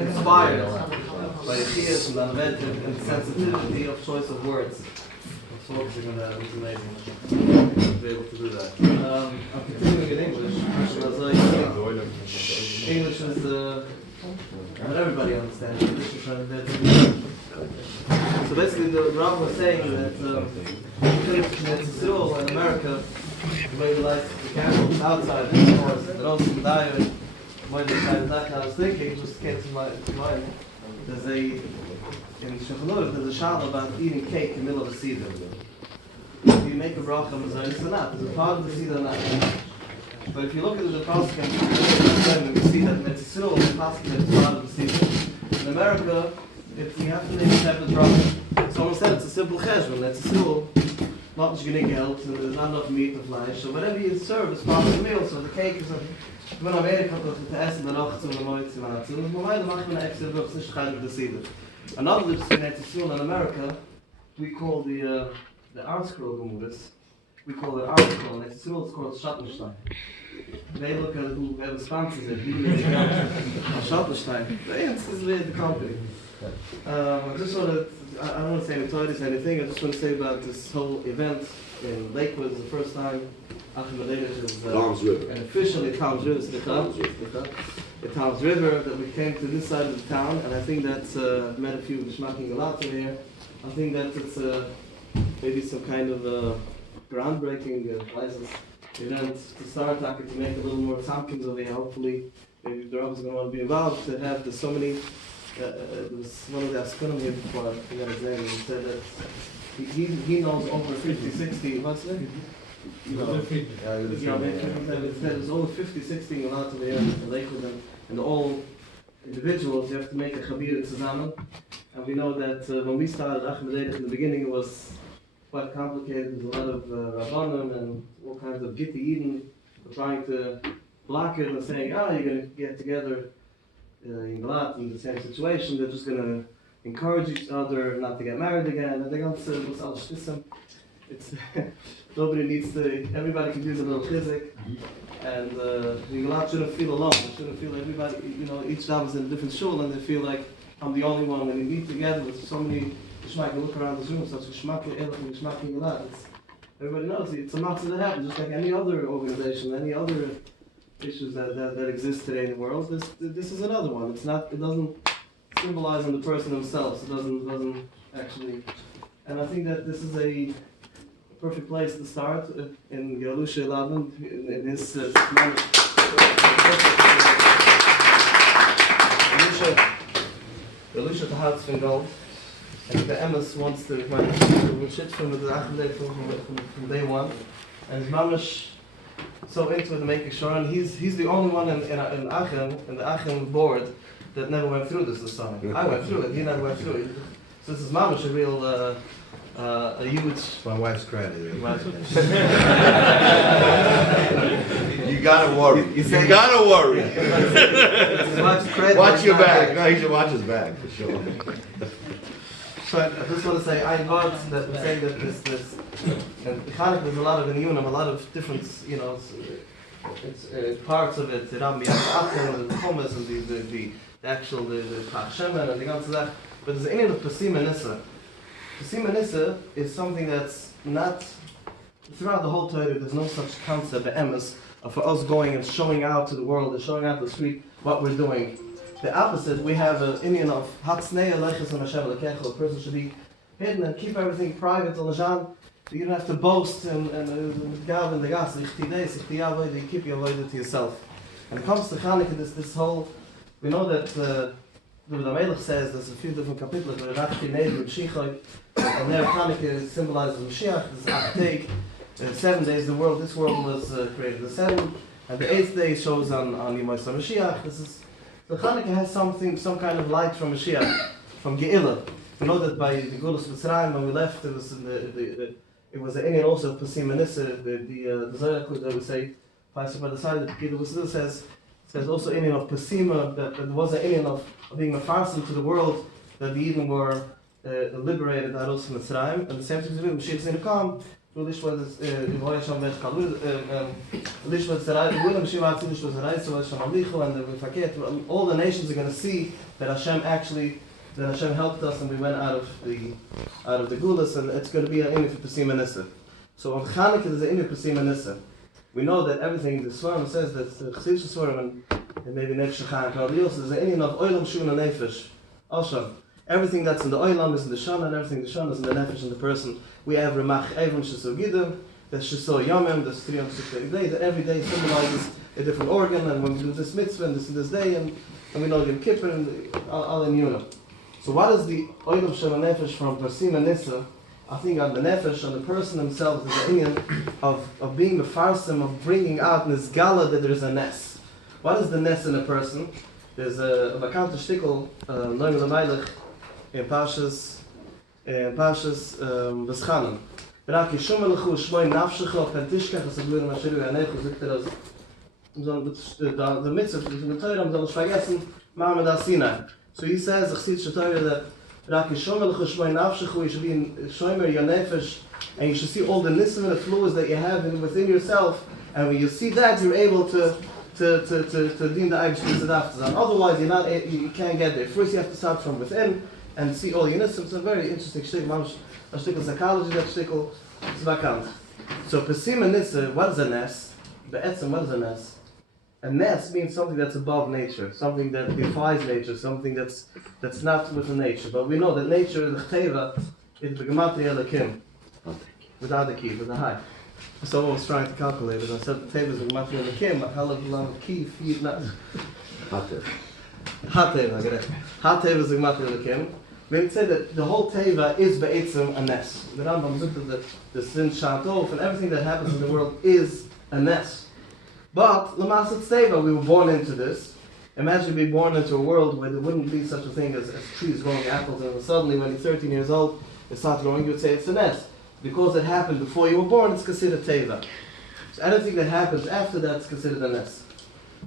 Inspired by the fears and the sensitivity of choice of words. Focusing on that was amazing to be able to do that. I'm continuing in English. English is not everybody understands. So basically, the Rav was saying that it's rule in America, the way we like the candles outside, of course, the rose and the diet, when they kind of that, I was thinking, it just came to mind. There's in Shulchan there's a shal about eating cake in the middle of the season. Do you make a bracha on the There's a part of the seed or not. But if you look at the pasuk and you see that it's still the pasuk that's part of the season. In America, you have to make a separate bracha. Someone said it's a simple cheshbon. It's still not much going to help, and there's not enough meat and flesh. So whatever you serve is part of the meal. So the cake is when America to essen danach zu einer Leute zu machen. Und wir machen eine extra Druck, nicht schreiben the season. Another thing in America, we call the art scroll gemoeders. We call it art scroll, and it's called Schattenstein. They look at who have sponsors it, Schattenstein. This is the company. I just want to, I don't want to say anything, I just want to say about this whole event in Lakewood. It's the first time Achim Baderech is and officially Tom's River, the Tom's River, that we came to this side of the town, and I think that's met a few Geschmacking Galaten here. I think that it's maybe some kind of groundbreaking event to start talking to make a little more Tompkins over here. Hopefully, maybe the Rav is going to want to be involved to have so many. There was one of the Askunim here before, I forgot his name, and he said that he knows over 50, 60, what's it? He said there's over 50, 60 allowed to be in Lakewood, and all individuals, you have to make a chabir zusammen. And we know that when we started Achim Baderech in the beginning, it was quite complicated. There's a lot of Rabbanim and all kinds of Gitti Eden trying to block it and saying, you're going to get together in Galat in the same situation. They're just going to encourage each other not to get married again. And they're going to say, it's nobody needs to, everybody can use a little chizik. And the Galat shouldn't feel alone. They shouldn't feel everybody, each time is in a different shul and they feel like I'm the only one. When we meet together with so many Geschmack, you look around this room, such Geschmack and Geschmack in Galat. Everybody knows it's a matter that happens, just like any other organization, any other issues that exist today in the world. This is another one. It doesn't symbolize on the person themselves. It doesn't actually. And I think that this is a perfect place to start in Yerusha 11 in his Yerusha to Hartz von Gold. And the Emes wants to shit from the Achim from day one. And his mamash so into it and making sure, and he's the only one in Achim, in the Achim board, that never went through this summer. I went through it, he never went through it. So this is mamash a real, a huge... My wife's credit. You gotta worry. You gotta worry. His wife's credit. Watch your back. No, he should watch his back for sure. So I just want to say, I got that we're saying that this, and Chanukah, there's a lot of inuyunim, a lot of different, it's parts of it, the Rambi Achim, and the Chomas, and the actual, the Pach Shemen, and the ganze Zach. But there's any of Pesima Nissa. Pesima Nissa is something that's not, throughout the whole Torah, there's no such concept, the emes, for us going and showing out to the world, and showing out to the street what we're doing. The opposite, we have an Indian of Hatsnei Aleches and Hashem Alekecho. A person should be hidden and keep everything private on the Jan. You don't have to boast and gav in the gas. You keep your avoid to yourself. When it comes to Chanukah, this whole, we know that the Melech says there's a few different capitals where Rachti Neder and Shichoi, and there Chanukah symbolizes Mashiach. This is Achteg. 7 days this world was created. The 7th and the 8th day shows on Yom Mashiach. So Chanukah has some kind of light from Mashiach, from Ge'ilah. We know that by the Gulas Mitzrayim, when we left, it was it was an Indian also of Pasim Anissa, the Zohar that we say, by the side of the Peter Wusil says also Indian of Pasima, that there was an Indian of being a farsim to the world, that the Eden were liberated out of Mitzrayim, and the same thing is with Mashiach is come. Lish was Ivoya Sham Vech Kalul, Lish was Sarai, William Shiva Lish was Sarai, so was Sham Alichu, and the Faket. All the nations are going to see that Hashem helped us, and we went out of the Gulas, and it's going to be an Inu for Pesim and Nissa. So on Chanukah there's an Inu for Pesim and Nissa. We know that everything the Svarim says that the Chassidus Svarim and maybe Nefesh Chaim and Rabbi Yosef is an Inu of Olam Shun and Nefesh. Also, everything that's in the Olam is in the Shana, and everything in the Shana is in the Nefesh in the person. We have Ramach Evon Shesol Gidim, there's Shesol Yomim, there's 360 days, and every day symbolizes a different organ, and when we do this mitzvah and this day, and we know Yom Kippur and all in Yonah. So what is the Olam Shel Nefesh from Persim and Nissa? I think on the Nefesh, on the person himself, is the inyan of being the farsim, of bringing out in this gala that there's a Nes. What is the Nes in a person? There's a Bakant Shtikl, Noim Lamaylich, in Pashas Veschanan. Raki Shumel Lechu Shmoy Nafshecha Pentishkach Asablurim Ashiru Yanechu Zikter the mitzvah from the Torah soll nicht vergessen Ma'amad Asina. So he says Chassidus Torah that Raki Shumel Lechu Shmoy Nafshecha, you should be in Shomer your nefesh, and you should see all the nisim and the fluids that you have within yourself, and when you see that you're able to deem the Eibishter after. Otherwise you can't get there. First you have to start from within and see all the nisim. It's a very interesting shtickle, a shtickle psychology, that shtickle is vakant. So Pesim and Nissa, what is a Nes? Be'etzem, what is a Nes? A Nes means something that's above nature, something that defies nature, something that's not within nature. But we know that nature, the Chteva, is the Gematria Elokim, without the key, with the high. Someone was trying to calculate it. I said the Teva is the Gematria Elokim, but how long key feed not? Hatev, Hatev is the Gematria Elokim. We say that the whole Teva is Be'etzem a Nes. The Rambam said that the Sin Shatov and everything that happens in the world is a Nes. But Lamasat Teva, we were born into this. Imagine being born into a world where there wouldn't be such a thing as trees growing apples, and suddenly when you're 13 years old, they start growing, you would say it's a Nes. Because it happened before you were born, it's considered Teva. So anything that happens after that is considered a Nes.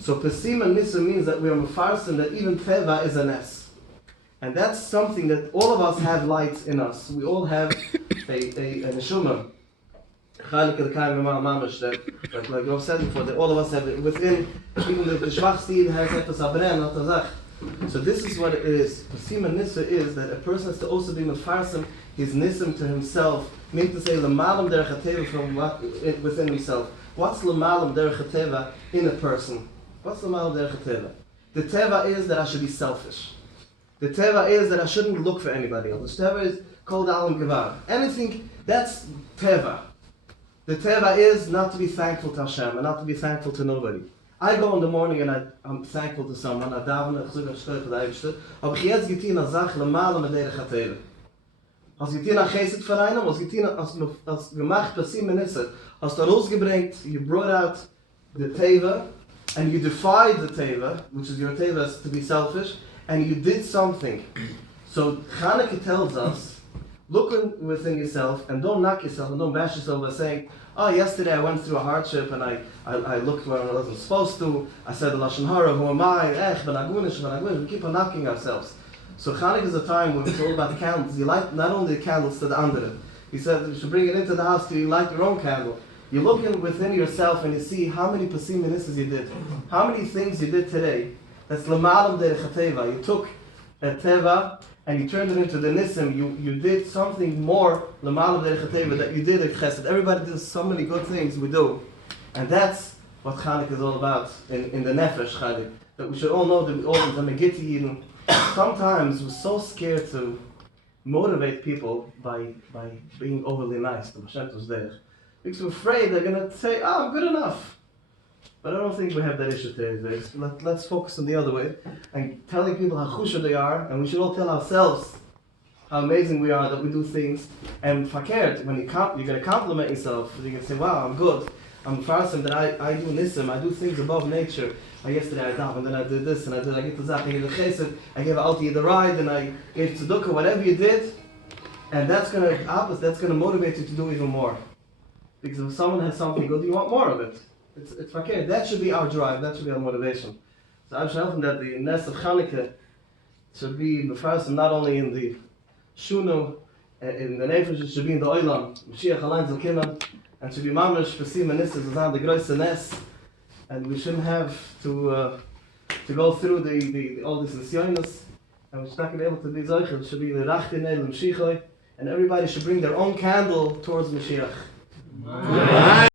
So Pesim and Nissa means that we are Mefarsim, that even Teva is a Nes. And that's something that all of us have light in us. We all have a neshama. Like Rob said before, that all of us have it within, even the Schwachstein has etwas abren, not a zach. So this is what it is. Pesim and Nissa is that a person has to also be mefarsim his nisim to himself, meaning to say l'malam derech hateva from what within himself. What's l'malam derech hateva in a person? What's l'malam derech hateva? The teva is that I should be selfish. The teva is that I shouldn't look for anybody else. The teva is called alam gevar. Anything, that's teva. The teva is not to be thankful to Hashem and not to be thankful to nobody. I go in the morning and I'm thankful to someone. I daven, ich suche auf Steuer für die Eibischte. Aber ich jetzt getein eine Sache, lemale mit derech hateva. Als getein eine Chesed für einen, als getein, als gemacht, Pesim and Nissa, als du rausgebringt, you brought out the teva, and you defied the teva, which is your teva is to be selfish, and you did something. So Chanukah tells us, look within yourself and don't knock yourself and don't bash yourself by saying, oh, yesterday I went through a hardship and I looked where I wasn't supposed to. I said the Lashon Hara, who am I? Ben Agunish. We keep on knocking ourselves. So Chanukah is a time when it's all about the candles. You light not only the candles to the andere. He said you should bring it into the house till you light your own candle. You look within yourself and you see how many Pesim and Nissas you did. How many things you did today. That's l'malam derech hateva. You took a teva and you turned it into the nisim. You did something more l'malam derech hateva that you did a chesed. Everybody does so many good things we do, and that's what Chanukah is all about in the nefesh Chanukah. That we should all know that all the Megitти Yidden. Sometimes we're so scared to motivate people by being overly nice. The Mashiach was there because we're afraid they're gonna say, "Oh, I'm good enough." But I don't think we have that issue today. Let's focus on the other way and telling people how chusha they are, and we should all tell ourselves how amazing we are that we do things. And fakert, when you're going to compliment yourself, you're going to say, wow, I'm good. I'm farsim that I do nisim, I do things above nature. Yesterday I davened, and then I did this, and I get the zach, I gave the chesed, I gave Alti the ride, and I gave tzedukah, whatever you did, and that's going to motivate you to do even more. Because if someone has something good, you want more of it. It's okay. That should be our drive. That should be our motivation. So I'm sure that the Nes of Chanukah should be the first, and not only in the Shunu, in the Nefesh should be in the Oilam. Mashiach allein zal kimmen, and should be mamish for Sima Nisses as on the Groise Nes, and we shouldn't have to go through the all these Nisyonis, and we should not be able to be Zoichel. It should be the Rachtin El Mashiach, and everybody should bring their own candle towards Mashiach.